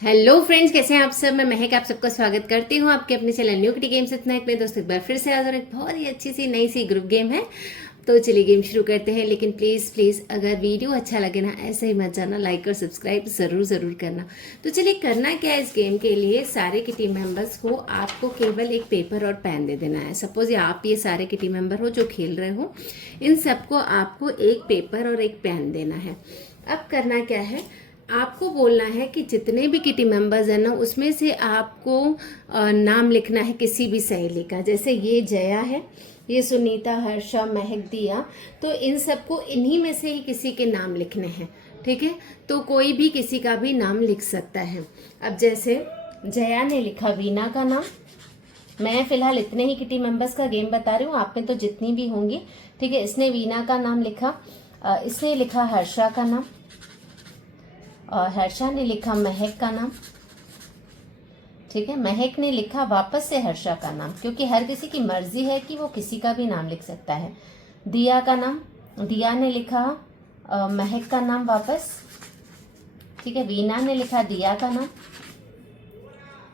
Hello friends, कैसे हैं आप सब। मैं महक आप सबका स्वागत करती हूँ आपके अपने चैनल न्यू किटी गेम्स इतना एक मेरे दोस्त एक बार फिर से आज और एक बहुत ही अच्छी सी नई सी ग्रुप गेम है। तो चलिए गेम शुरू करते हैं। लेकिन प्लीज़ प्लीज़ अगर वीडियो अच्छा लगे ना, ऐसे ही मत जाना, लाइक और सब्सक्राइब ज़रूर करना। तो चलिए करना क्या है, इस गेम के लिए सारे की टीम मेंबर्स को आपको केवल एक पेपर और पेन दे देना है। सपोज आप ये सारे की टीम मेंबर हो जो खेल रहे हो, इन सबको आपको एक पेपर और एक पेन देना है। अब करना क्या है, आपको बोलना है कि जितने भी किटी मेंबर्स हैं ना, उसमें से आपको नाम लिखना है किसी भी सहेली का। जैसे ये जया है, ये सुनीता, हर्षा, महक, दिया, तो इन सबको इन्हीं में से ही किसी के नाम लिखने हैं। ठीक है, तो कोई भी किसी का भी नाम लिख सकता है। अब जैसे जया ने लिखा वीना का नाम। मैं फिलहाल इतने ही किटी मेंबर्स का गेम बता रही हूँ, आप में तो जितनी भी होंगी। ठीक है, इसने वीना का नाम लिखा, इसने लिखा हर्षा का नाम, और हर्षा ने लिखा महक का नाम। ठीक है, महक ने लिखा वापस से हर्षा का नाम, क्योंकि हर किसी की मर्जी है कि वो किसी का भी नाम लिख सकता है। दिया का नाम, दिया ने लिखा महक का नाम वापस। ठीक है, वीना ने लिखा दिया का नाम,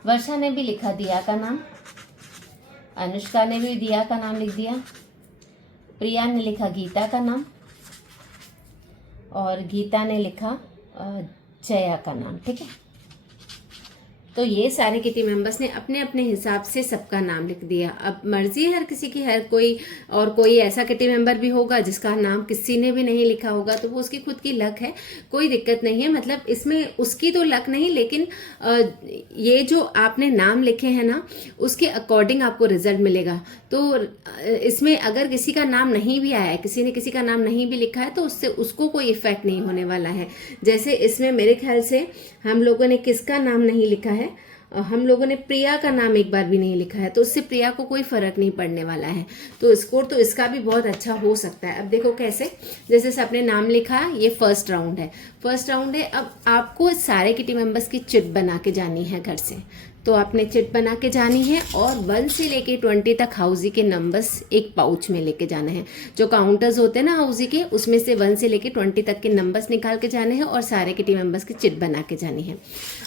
वर्षा ने भी लिखा दिया का नाम, अनुष्का ने भी दिया का नाम लिख दिया, प्रिया ने लिखा गीता का नाम, और गीता ने लिखा जया का नाम। ठीक है, तो ये सारे किटी मेंबर्स ने अपने अपने हिसाब से सबका नाम लिख दिया। अब मर्जी है हर किसी की, हर कोई, और कोई ऐसा किटी मेंबर भी होगा जिसका नाम किसी ने भी नहीं लिखा होगा, तो वो उसकी खुद की लक है, कोई दिक्कत नहीं है। मतलब इसमें उसकी तो लक नहीं, लेकिन ये जो आपने नाम लिखे हैं ना, उसके अकॉर्डिंग आपको रिजल्ट मिलेगा। तो इसमें अगर किसी का नाम नहीं भी आया है, किसी ने किसी का नाम नहीं भी लिखा है, तो उससे उसको कोई इफेक्ट नहीं होने वाला है। जैसे इसमें मेरे ख्याल से हम लोगों ने किसका नाम नहीं लिखा है, हम लोगों ने प्रिया का नाम एक बार भी नहीं लिखा है, तो उससे प्रिया को कोई फर्क नहीं पड़ने वाला है। तो स्कोर तो इसका भी बहुत अच्छा हो सकता है। अब देखो कैसे, जैसे सबने नाम लिखा, ये फर्स्ट राउंड है, फर्स्ट राउंड है। अब आपको सारे किटी मेंबर्स की चिट बना के जानी है घर से। तो आपने चिट बना के जानी है, और 1 से लेके 20 तक हाउजी के नंबर्स एक पाउच में लेके जाने हैं। जो काउंटर्स होते हैं ना हाउजी के, उसमें से 1 से लेके 20 तक के नंबर्स निकाल के जाने हैं, और सारे किटी मेंबर्स की चिट बना के जानी है।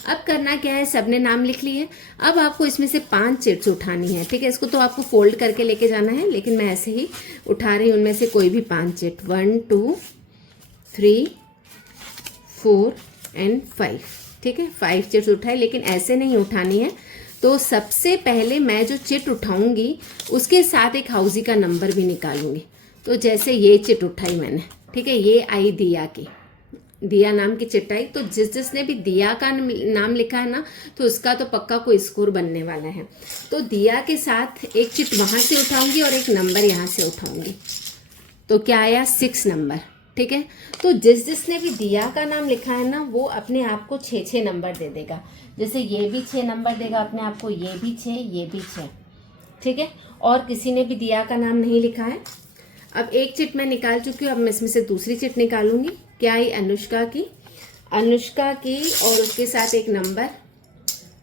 अब करना क्या है, सबने नाम लिख लिए। अब आपको इसमें से 5 चिट्स उठानी है। ठीक है, इसको तो आपको फोल्ड करके लेके जाना है, लेकिन मैं ऐसे ही उठा रही हूँ उनमें से कोई भी 5 चिट। 1 2 3 4 एंड 5। ठीक है, 5 चिट्स उठाई, लेकिन ऐसे नहीं उठानी है। तो सबसे पहले मैं जो चिट उठाऊंगी उसके साथ एक हाउजी का नंबर भी निकालूंगी। तो जैसे ये चिट उठाई मैंने, ठीक है, ये आई दिया की, दिया नाम की चिट आई। तो जिसने भी दिया का नाम लिखा है ना, तो उसका तो पक्का कोई स्कोर बनने वाला है। तो दिया के साथ एक चिट वहां से उठाऊंगी और एक नंबर यहाँ से उठाऊंगी। तो क्या आया, 6 नंबर। ठीक है, तो जिसने भी दिया का नाम लिखा है ना, वो अपने आप को 6 नंबर दे देगा। जैसे ये भी 6 नंबर देगा अपने आप को, ये भी 6, ये भी 6। ठीक है, और किसी ने भी दिया का नाम नहीं लिखा है। अब एक चिट मैं निकाल चुकी हूँ, अब मैं इसमें से दूसरी चिट निकालूंगी। क्या आई, अनुष्का की, अनुष्का की, और उसके साथ एक नंबर,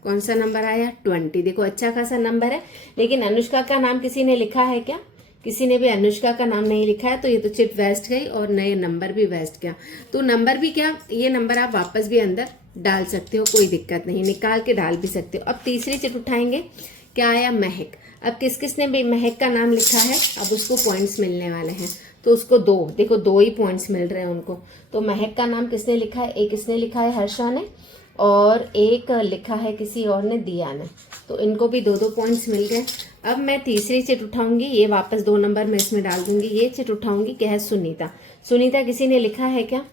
कौन सा नंबर आया, 20। देखो अच्छा खासा नंबर है, लेकिन अनुष्का का नाम किसी ने लिखा है क्या, किसी ने भी अनुष्का का नाम नहीं लिखा है। तो ये तो चिट वेस्ट गई और नए नंबर भी वेस्ट गया। तो नंबर भी क्या, ये नंबर आप वापस भी अंदर डाल सकते हो, कोई दिक्कत नहीं, निकाल के डाल भी सकते हो। अब तीसरी चिट उठाएंगे, क्या आया, महक। अब किस किसने भी महक का नाम लिखा है, अब उसको पॉइंट्स मिलने वाले हैं। तो उसको 2, देखो 2 ही पॉइंट्स मिल रहे हैं उनको। तो महक का नाम किसने लिखा है, एक इसने लिखा है हर्षा ने, और एक लिखा है किसी और ने, दिया ने। तो इनको भी 2-2 पॉइंट्स मिल गए। अब मैं तीसरी चिट उठाऊंगी, ये वापस 2 नंबर मैं इसमें डाल दूंगी। ये चिट उठाऊंगी, क्या है, सुनीता। सुनीता किसी ने लिखा है क्या,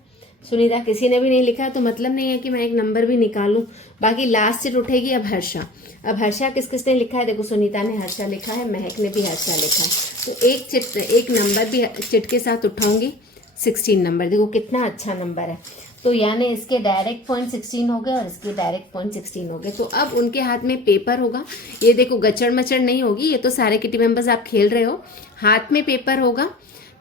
सुनीता किसी ने भी नहीं लिखा, तो मतलब नहीं है कि मैं एक नंबर भी निकालूं। बाकी लास्ट चिट उठेगी अब हर्षा। अब हर्षा किस किसने लिखा है, देखो सुनीता ने हर्षा लिखा है, महक ने भी हर्षा लिखा है। तो एक चिट, एक नंबर भी चिट के साथ उठाऊंगी, 16 नंबर। देखो कितना अच्छा नंबर है। तो यानी इसके डायरेक्ट पॉइंट 16 हो गए, और इसके डायरेक्ट पॉइंट 16 हो गए। तो अब उनके हाथ में पेपर होगा। ये देखो गचड़ मचड़ नहीं होगी, ये तो सारे किटी मेंबर्स आप खेल रहे हो, हाथ में पेपर होगा।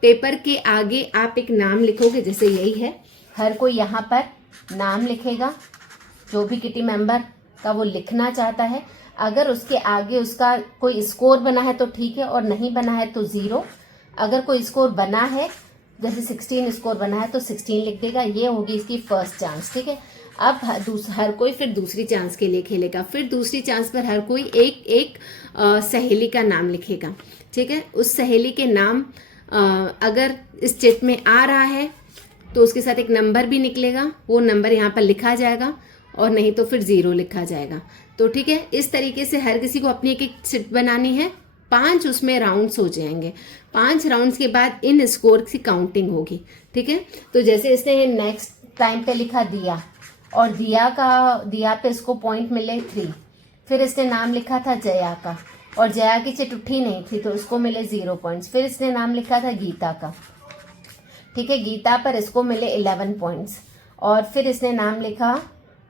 पेपर के आगे आप एक नाम लिखोगे, जैसे यही है, हर कोई यहाँ पर नाम लिखेगा जो भी किटी मेंबर का वो लिखना चाहता है। अगर उसके आगे उसका कोई स्कोर बना है तो ठीक है, और नहीं बना है तो 0। अगर कोई स्कोर बना है, जैसे 16 स्कोर बना है, तो 16 लिख देगा। ये होगी इसकी फर्स्ट चांस। ठीक है, अब हर कोई फिर दूसरी चांस के लिए खेलेगा। फिर दूसरी चांस पर हर कोई एक एक सहेली का नाम लिखेगा, ठीक है। उस सहेली के नाम अगर इस चिट में आ रहा है तो उसके साथ एक नंबर भी निकलेगा, वो नंबर यहाँ पर लिखा जाएगा, और नहीं तो फिर 0 लिखा जाएगा। तो ठीक है, इस तरीके से हर किसी को अपनी एक एक चिट बनानी है। 5 उसमें राउंड्स हो जाएंगे। 5 राउंड्स के बाद इन स्कोर की काउंटिंग होगी, ठीक है। तो जैसे इसने नेक्स्ट टाइम पे लिखा दिया, और दिया पे इसको पॉइंट मिले 3। फिर इसने नाम लिखा था जया का, और जया की चिट उठी नहीं थी तो उसको मिले 0 पॉइंट्स। फिर इसने नाम लिखा था गीता का, ठीक है, गीता पर इसको मिले 11 पॉइंट्स। और फिर इसने नाम लिखा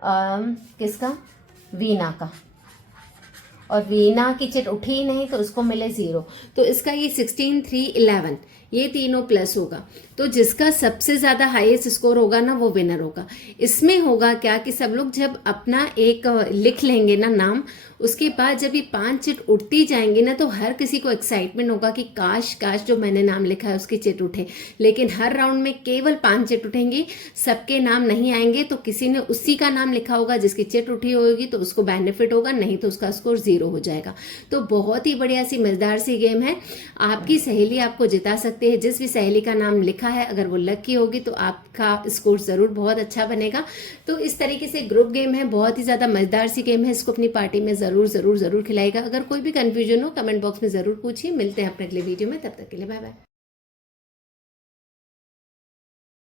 किसका, वीना का, और वीना की चिट उठी ही नहीं तो उसको मिले 0। तो इसका ये 16, 3, 11 ये तीनों प्लस होगा। तो जिसका सबसे ज़्यादा हाईएस्ट स्कोर होगा ना वो विनर होगा। इसमें होगा क्या कि सब लोग जब अपना एक लिख लेंगे ना नाम, उसके बाद जब ये 5 चिट उठती जाएंगी ना तो हर किसी को एक्साइटमेंट होगा कि काश काश जो मैंने नाम लिखा है उसकी चिट उठे। लेकिन हर राउंड में केवल 5 चिट उठेंगी, सबके नाम नहीं आएंगे। तो किसी ने उसी का नाम लिखा होगा जिसकी चिट उठी होगी तो उसको बेनिफिट होगा, नहीं तो उसका स्कोर 0 हो जाएगा। तो बहुत ही बढ़िया सी मजेदार सी गेम है। आपकी सहेली आपको जिता सकती है। जिस भी सहेली का नाम लिखा है अगर वो लकी होगी तो आपका स्कोर जरूर बहुत अच्छा बनेगा। तो इस तरीके से ग्रुप गेम है, बहुत ही ज्यादा मजेदार सी गेम है। इसको अपनी पार्टी में जरूर जरूर जरूर खिलाएगा। अगर कोई भी कंफ्यूजन हो कमेंट बॉक्स में जरूर पूछिए। मिलते हैं अपने अगले वीडियो में, तब तक के लिए बाय बाय।